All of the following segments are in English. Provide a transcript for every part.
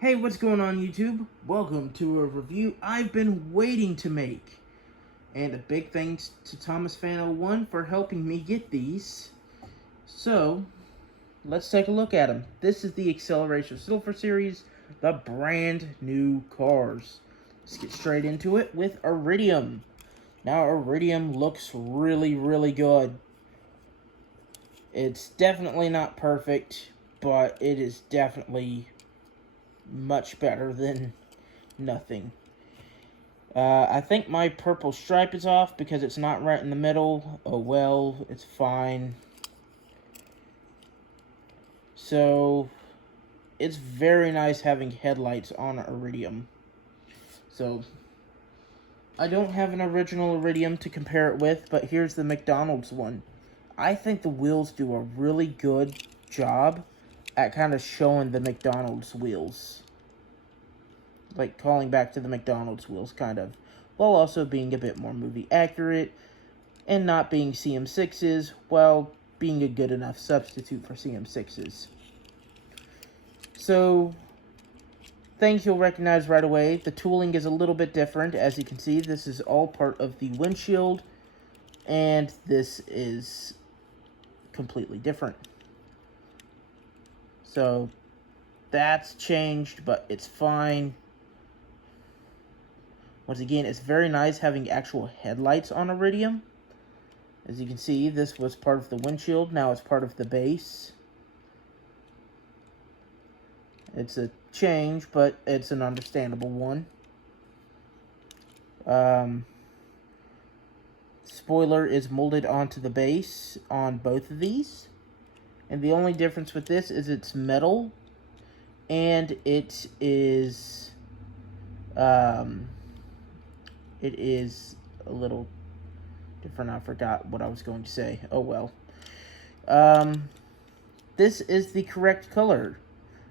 Hey, what's going on YouTube? Welcome to a review I've been waiting to make. And a big thanks to Thomas Fan 01 for helping me get these. So, let's take a look at them. This is the Acceleracers Silver Series, the brand new cars. Let's get straight into it with Iridium. Now, Iridium looks really good. It's definitely not perfect, but it is definitely much better than nothing. I think my purple stripe is off because it's not right in the middle. Oh well, it's fine. So, it's very nice having headlights on Iridium. So, I don't have an original Iridium to compare it with, but here's the McDonald's one. I think the wheels do a really good job at kind of showing the McDonald's wheels. Like calling back to the McDonald's wheels, kind of. While also being a bit more movie accurate and not being CM6s, while being a good enough substitute for CM6s. So, things you'll recognize right away. The tooling is a little bit different. As you can see, this is all part of the windshield, and this is completely different. So, that's changed, but it's fine. Once again, it's very nice having actual headlights on Iridium. As you can see, this was part of the windshield. Now it's part of the base. It's a change, but it's an understandable one. Spoiler is molded onto the base on both of these. And the only difference with this is it's metal. And it is a little different. I forgot what I was going to say. Oh well. This is the correct color,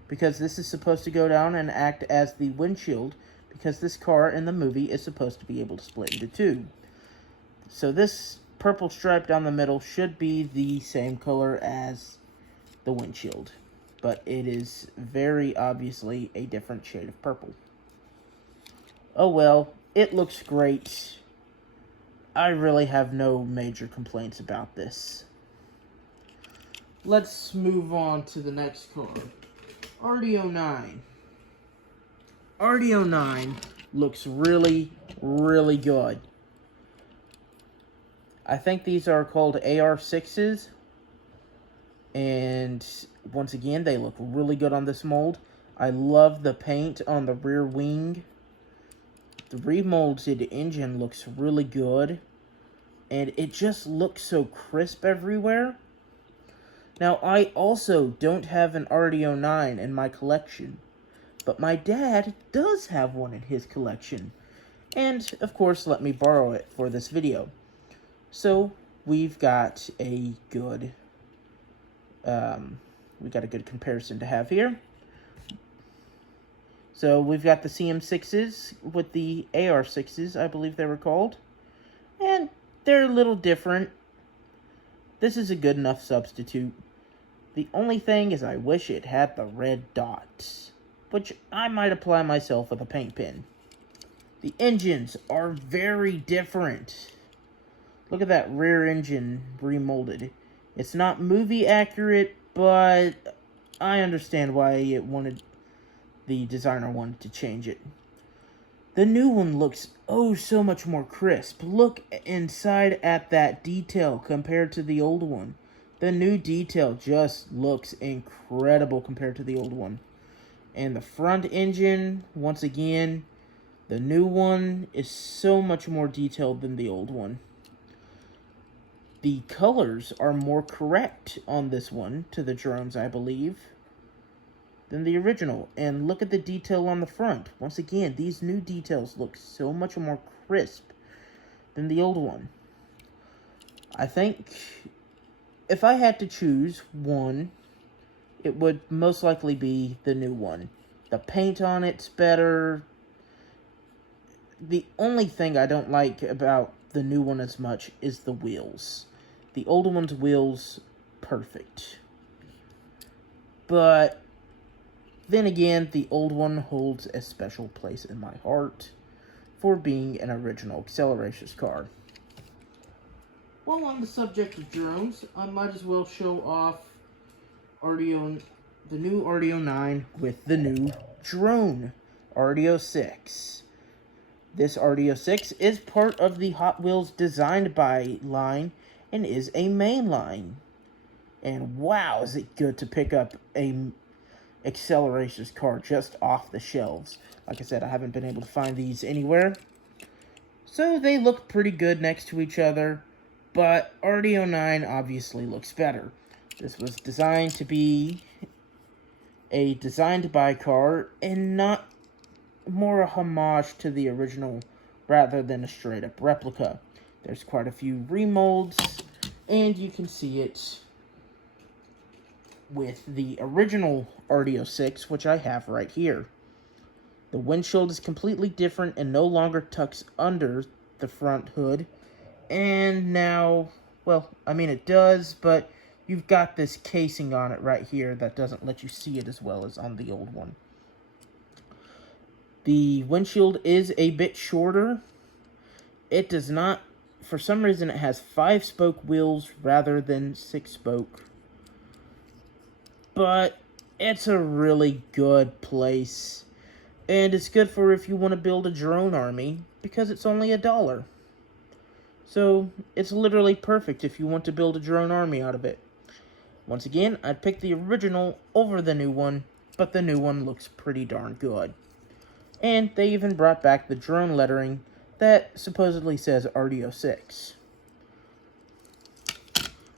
because this is supposed to go down and act as the windshield, because this car in the movie is supposed to be able to split into two. So this purple stripe down the middle should be the same color as the windshield, but it is very obviously a different shade of purple. Oh well, it looks great. I really have no major complaints about this. Let's move on to the next car. RD09. RD09 looks really good. I think these are called AR6s. And once again, they look really good on this mold. I love the paint on the rear wing. The remolded engine looks really good. And it just looks so crisp everywhere. Now, I also don't have an RD09 in my collection, but my dad does have one in his collection, and, of course, let me borrow it for this video. So, we've got a good, comparison to have here. So, we've got the CM6s with the AR6s, I believe they were called, and they're a little different. This is a good enough substitute. The only thing is I wish it had the red dots, which I might apply myself with a paint pen. The engines are very different. Look at that rear engine remolded. It's not movie accurate, but I understand why the designer wanted to change it. The new one looks oh so much more crisp. Look inside at that detail compared to the old one. The new detail just looks incredible compared to the old one. And the front engine, once again, the new one is so much more detailed than the old one. The colors are more correct on this one to the drones, I believe, than the original. And look at the detail on the front. Once again, these new details look so much more crisp than the old one. I think if I had to choose one, it would most likely be the new one. The paint on it's better. The only thing I don't like about the new one as much is the wheels. The old one's wheels, perfect. But then again, the old one holds a special place in my heart for being an original Acceleracers car. While on the subject of drones, I might as well show off the new RDO 9 with the new drone, RDO 6. This RDO 6 is part of the Hot Wheels Designed By line and is a main line. And wow, is it good to pick up a Acceleracers car just off the shelves. Like I said, I haven't been able to find these anywhere. So they look pretty good next to each other, but RDO 9 obviously looks better. This was designed to be a designed by car and not more a homage to the original rather than a straight up replica. There's quite a few remolds, and you can see it with the original RDO 6, which I have right here. The windshield is completely different and no longer tucks under the front hood. And now, well, I mean it does, but you've got this casing on it right here that doesn't let you see it as well as on the old one. The windshield is a bit shorter. It does not, for some reason, it has 5-spoke wheels rather than 6-spoke. But it's a really good place. And it's good for if you want to build a drone army, because it's only $1. So it's literally perfect if you want to build a drone army out of it. Once again, I'd pick the original over the new one, but the new one looks pretty darn good. And they even brought back the drone lettering that supposedly says RDO 6.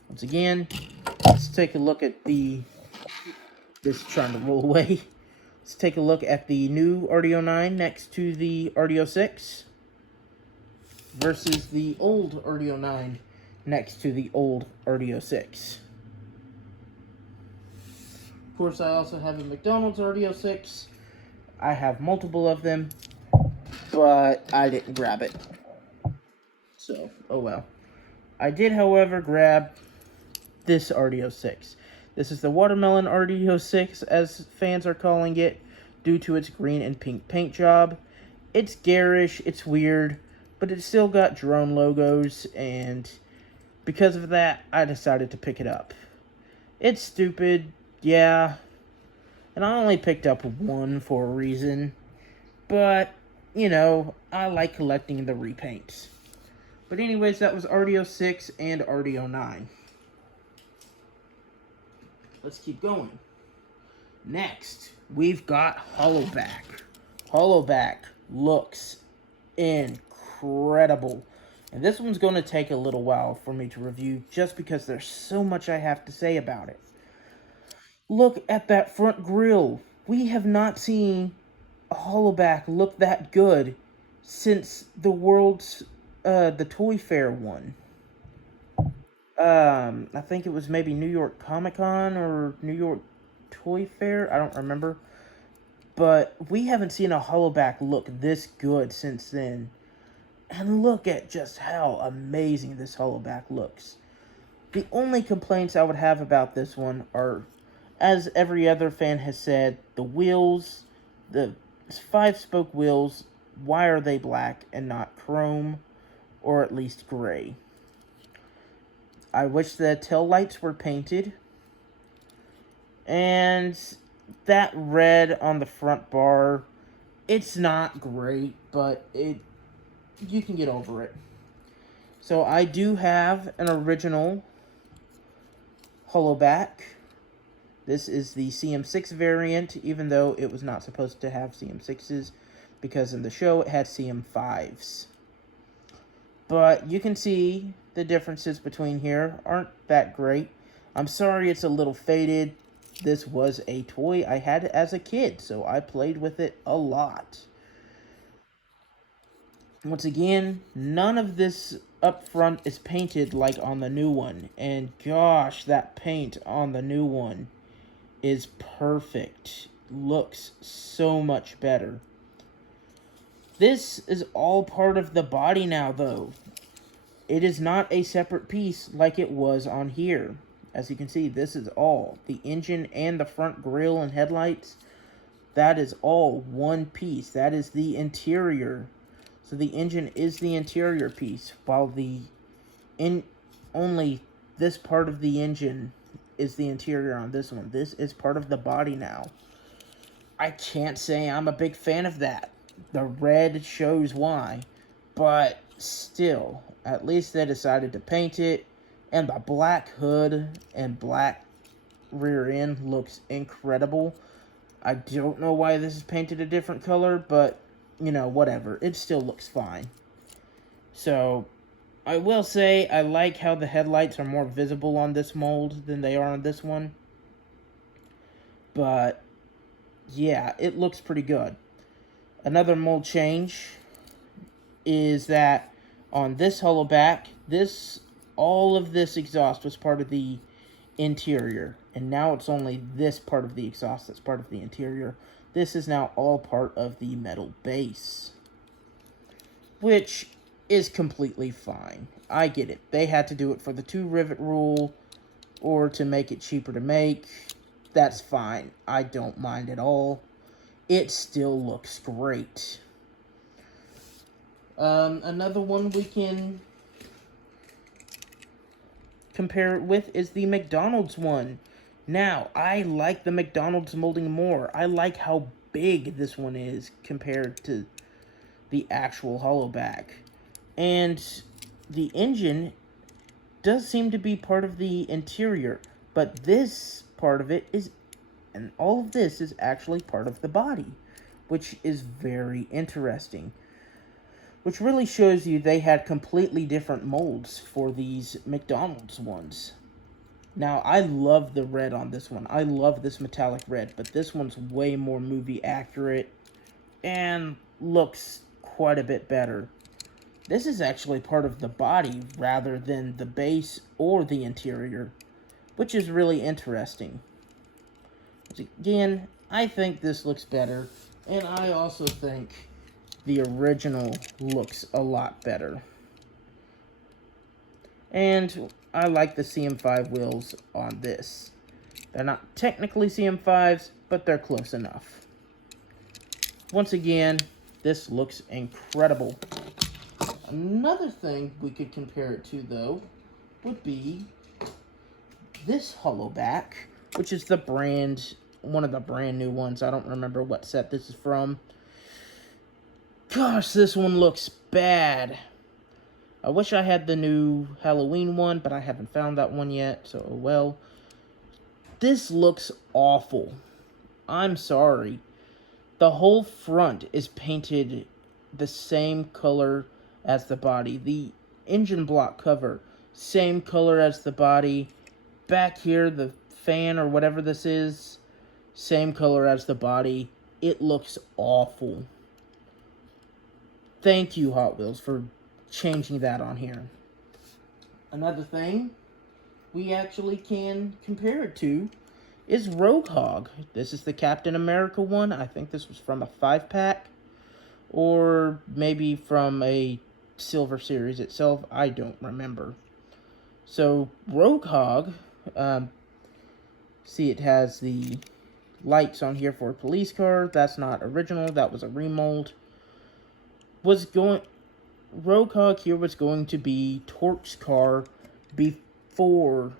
Once again, let's take a look at this is trying to roll away. Let's take a look at the new RDO 9 next to the RDO 6 versus the old RDO 9 next to the old RDO 6. Of course, I also have a McDonald's RDO 6. I have multiple of them, but I didn't grab it. So, oh well. I did, however, grab this RDO 6. This is the Watermelon RDO 6, as fans are calling it, due to its green and pink paint job. It's garish, it's weird, but it's still got drone logos, and because of that, I decided to pick it up. It's stupid, yeah, and I only picked up one for a reason, but, you know, I like collecting the repaints. But anyways, that was RDO 6 and RDO 9. Let's keep going. Next, we've got Hollowback. Hollowback looks incredible. And this one's going to take a little while for me to review just because there's so much I have to say about it. Look at that front grille. We have not seen a Hollowback look that good since the the Toy Fair one. I think it was maybe New York Comic Con or New York Toy Fair. I don't remember. But we haven't seen a Hollowback look this good since then. And look at just how amazing this Hollowback looks. The only complaints I would have about this one are, as every other fan has said, the wheels, the 5-spoke wheels, why are they black and not chrome, or at least gray? I wish the tail lights were painted. And that red on the front bar, it's not great, but you can get over it. So I do have an original Hollowback. This is the CM6 variant, even though it was not supposed to have CM6s, because in the show it had CM5s. But you can see the differences between here aren't that great. I'm sorry it's a little faded. This was a toy I had as a kid, so I played with it a lot. Once again, none of this up front is painted like on the new one. And gosh, that paint on the new one is perfect. Looks so much better. This is all part of the body now, though. It is not a separate piece like it was on here. As you can see, this is all. The engine and the front grille and headlights that is all one piece. That is the interior. So the engine is the interior piece, while only this part of the engine is the interior on this one. This is part of the body now. I can't say I'm a big fan of that. The red shows why, but still, at least they decided to paint it, and the black hood and black rear end looks incredible. I don't know why this is painted a different color, but, you know, whatever. It still looks fine. So, I will say I like how the headlights are more visible on this mold than they are on this one. But, yeah, it looks pretty good. Another mold change is that on this hollow back, all of this exhaust was part of the interior, and now it's only this part of the exhaust that's part of the interior. This is now all part of the metal base, which is completely fine. I get it. They had to do it for the 2 rivet rule or to make it cheaper to make. That's fine. I don't mind at all. It still looks great. Another one we can compare it with is the McDonald's one. Now, I like the McDonald's molding more. I like how big this one is compared to the actual hollow back. And the engine does seem to be part of the interior, but this part of it is, and all of this is actually part of the body, which is very interesting. Which really shows you they had completely different molds for these McDonald's ones. Now, I love the red on this one. I love this metallic red, but this one's way more movie accurate and looks quite a bit better. This is actually part of the body rather than the base or the interior, which is really interesting. Again, I think this looks better, and I also think the original looks a lot better. And I like the CM5 wheels on this. They're not technically CM5s, but they're close enough. Once again, this looks incredible. Another thing we could compare it to, though, would be this hollow back, which is one of the brand new ones. I don't remember what set this is from. Gosh, this one looks bad. I wish I had the new Halloween one, but I haven't found that one yet, so oh well. This looks awful. I'm sorry. The whole front is painted the same color as the body. The engine block cover, same color as the body. Back here, the fan or whatever this is, same color as the body. It looks awful. Thank you, Hot Wheels, for changing that on here. Another thing we actually can compare it to is Rogue Hog. This is the Captain America one. I think this was from a 5-pack, or maybe from a Silver Series itself. I don't remember. So, Rogue Hog, see, it has the lights on here for a police car. That's not original. That was a remold. Rogue Hog here was going to be Torque's car before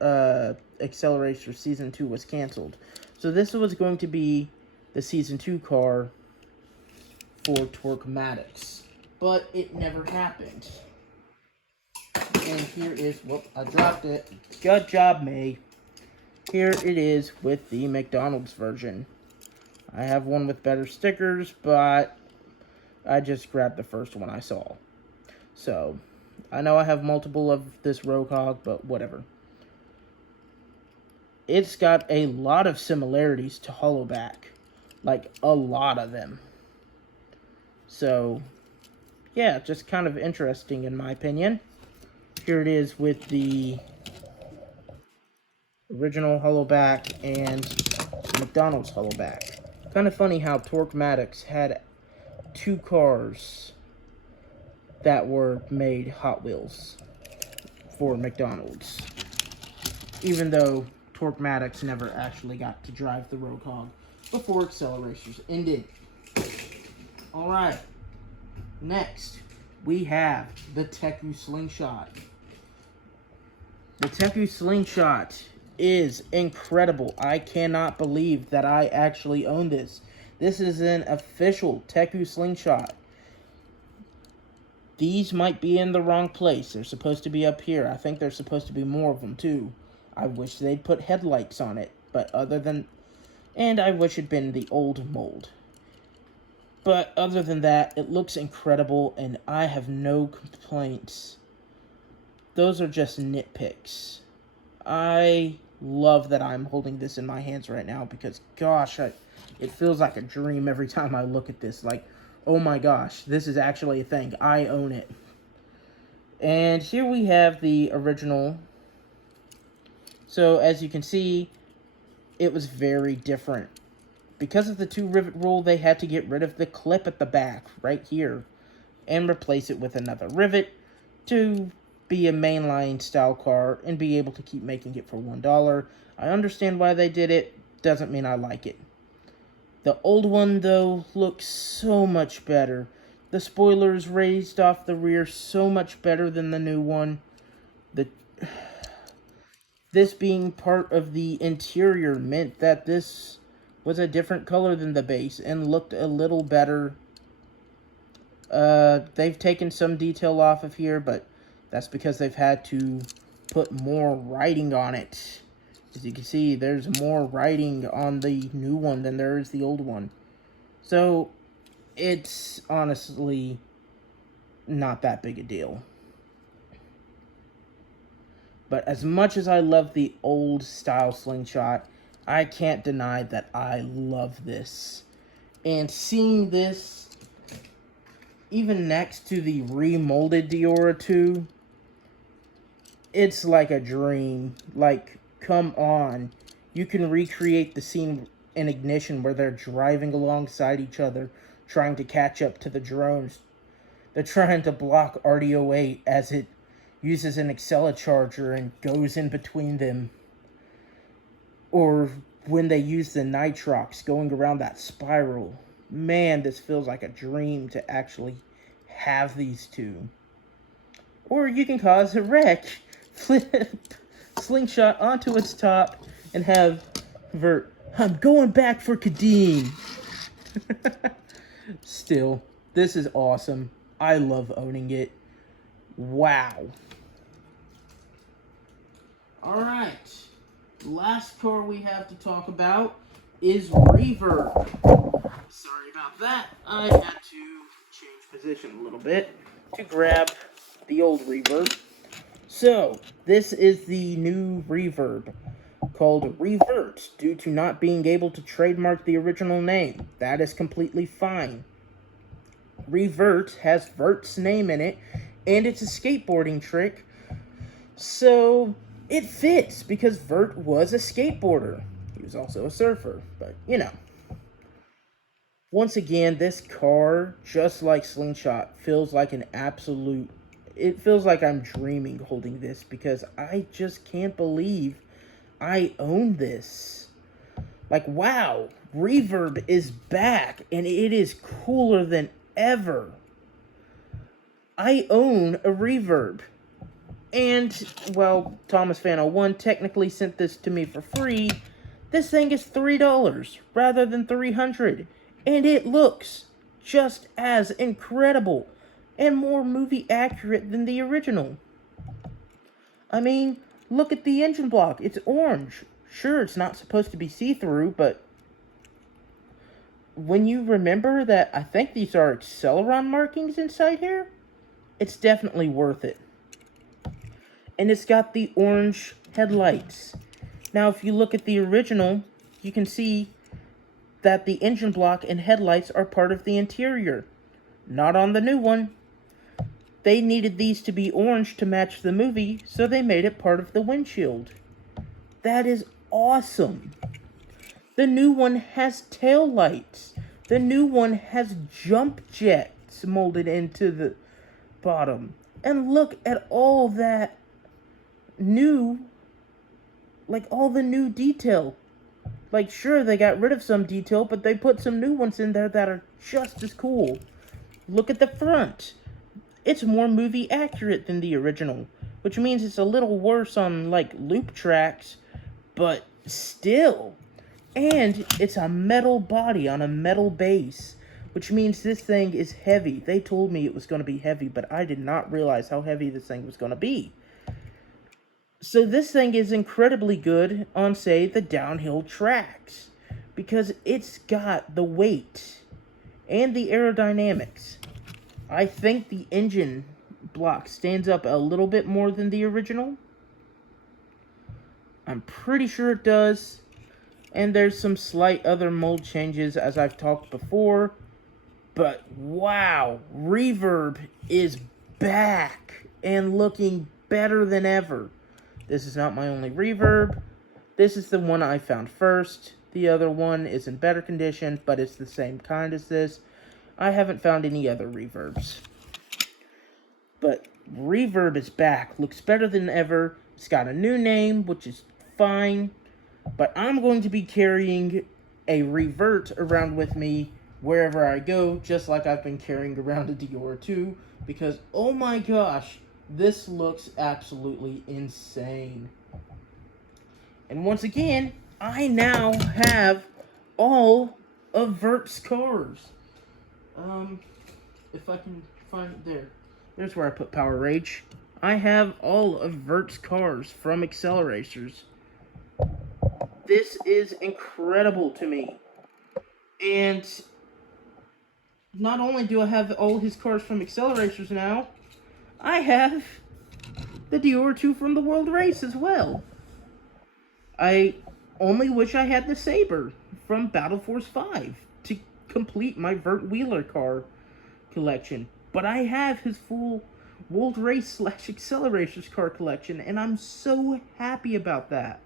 Acceleracers Season 2 was canceled. So this was going to be the Season 2 car for Torque Maddox. But it never happened. And here is, whoop, I dropped it. Good job, May. Here it is with the McDonald's version. I have one with better stickers, but I just grabbed the first one I saw. So, I know I have multiple of this Rogue Hog, but whatever. It's got a lot of similarities to Hollowback. Like, a lot of them. So, yeah, just kind of interesting in my opinion. Here it is with the original Hollowback and McDonald's Hollowback. Kind of funny how Torque Maddox had 2 cars that were made Hot Wheels for McDonald's. Even though Torque Maddox never actually got to drive the Rogue Hog. before Acceleracers ended. Alright, next we have the Teku Slingshot. The Teku Slingshot is incredible. I cannot believe that I actually own this. This is an official Teku Slingshot. These might be in the wrong place. They're supposed to be up here. I think there's supposed to be more of them too. I wish they'd put headlights on it, but and I wish it'd been the old mold. But other than that, it looks incredible, and I have no complaints. Those are just nitpicks. I love that I'm holding this in my hands right now because, gosh, it feels like a dream every time I look at this. Like, oh my gosh, this is actually a thing. I own it. And here we have the original. So, as you can see, it was very different. Because of the 2-rivet rule, they had to get rid of the clip at the back, right here, and replace it with another rivet to be a mainline style car and be able to keep making it for $1. I understand why they did it, doesn't mean I like it. The old one, though, looks so much better. The spoilers raised off the rear so much better than the new one. This being part of the interior meant that this was a different color than the base and looked a little better. They've taken some detail off of here, but that's because they've had to put more writing on it. As you can see, there's more writing on the new one than there is the old one. So, it's honestly not that big a deal. But as much as I love the old style Slingshot, I can't deny that I love this. And seeing this, even next to the remolded Diora 2, it's like a dream. Like, come on. You can recreate the scene in Ignition where they're driving alongside each other, trying to catch up to the drones. They're trying to block RDO8 as it uses an Acceleracharger and goes in between them. Or when they use the Nitrox going around that spiral. Man, this feels like a dream to actually have these two. Or you can cause a wreck. Flip Slingshot onto its top and have Vert, I'm going back for Kadeem. Still, this is awesome. I love owning it. Wow. Alright. Last car we have to talk about is Reverb. Sorry about that. I had to change position a little bit to grab the old Reverb. So, this is the new Reverb called Revert due to not being able to trademark the original name. That is completely fine. Revert has Vert's name in it, and it's a skateboarding trick, so it fits because Vert was a skateboarder. He was also a surfer, but you know. Once again, this car, just like Slingshot, feels like an absolute... It feels like I'm dreaming holding this because I just can't believe I own this. Like, wow, Reverb is back, and it is cooler than ever. I own a Reverb. And, well, Thomas Fan 01 technically sent this to me for free. This thing is $3 rather than $300. And it looks just as incredible and more movie accurate than the original. I mean, look at the engine block. It's orange. Sure, it's not supposed to be see-through, but when you remember that I think these are Acceleron markings inside here, it's definitely worth it. And it's got the orange headlights. Now, if you look at the original, you can see that the engine block and headlights are part of the interior. Not on the new one. They needed these to be orange to match the movie, so they made it part of the windshield. That is awesome. The new one has tail lights. The new one has jump jets molded into the bottom. And look at all that new, like all the new detail. Like, sure, they got rid of some detail, but they put some new ones in there that are just as cool. Look at the front. It's more movie accurate than the original, which means it's a little worse on, like, loop tracks, but still. And it's a metal body on a metal base, which means this thing is heavy. They told me it was going to be heavy, but I did not realize how heavy this thing was going to be. So this thing is incredibly good on, say, the downhill tracks, because it's got the weight and the aerodynamics. I think the engine block stands up a little bit more than the original. I'm pretty sure it does. And there's some slight other mold changes, as I've talked before. But wow, reverb is back and looking better than ever. This is not my only reverb. This is the one I found first. The other one is in better condition, but it's the same kind as this. I haven't found any other reverbs. But reverb is back. Looks better than ever. It's got a new name, which is fine. But I'm going to be carrying a revert around with me wherever I go, just like I've been carrying around a Dior 2. Because, oh my gosh, this looks absolutely insane. And once again, I now have all of Vert's cars. If I can find it there. There's where I put Power Rage. I have all of Vert's cars from Acceleracers. This is incredible to me. And not only do I have all his cars from Acceleracers now, I have the Dior 2 from the World Race as well. I only wish I had the Sabre from Battle Force 5 to complete my Vert Wheeler car collection. But I have his full World Race / Acceleracers car collection, and I'm so happy about that.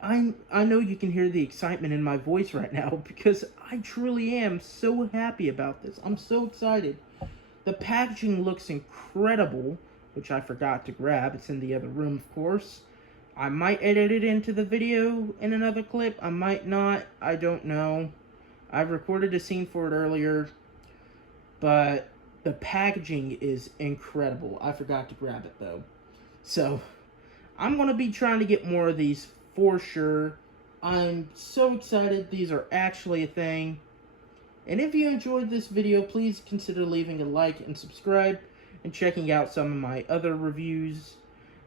I know you can hear the excitement in my voice right now, because I truly am so happy about this. I'm so excited. The packaging looks incredible, which I forgot to grab. It's in the other room, of course. I might edit it into the video in another clip. I might not. I don't know. I've recorded a scene for it earlier, but the packaging is incredible. I forgot to grab it, though. So, I'm going to be trying to get more of these for sure. I'm so excited these are actually a thing. And if you enjoyed this video, please consider leaving a like and subscribe and checking out some of my other reviews.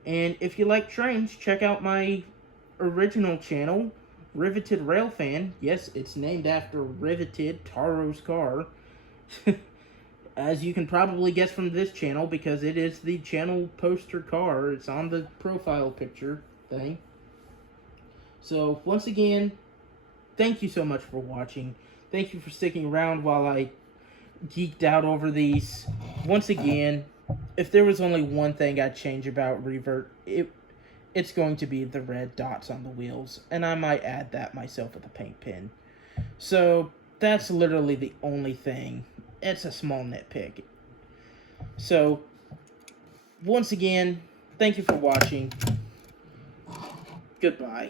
And if you like trains, check out my original channel, Riveted Railfan. Yes, it's named after Riveted, Taro's car. As you can probably guess from this channel, because it is the channel poster car. It's on the profile picture thing. So, once again, thank you so much for watching. Thank you for sticking around while I geeked out over these. Once again, if there was only one thing I'd change about Revert, it's going to be the red dots on the wheels. And I might add that myself with a paint pen. So, that's literally the only thing. It's a small nitpick. So, once again, thank you for watching. Goodbye.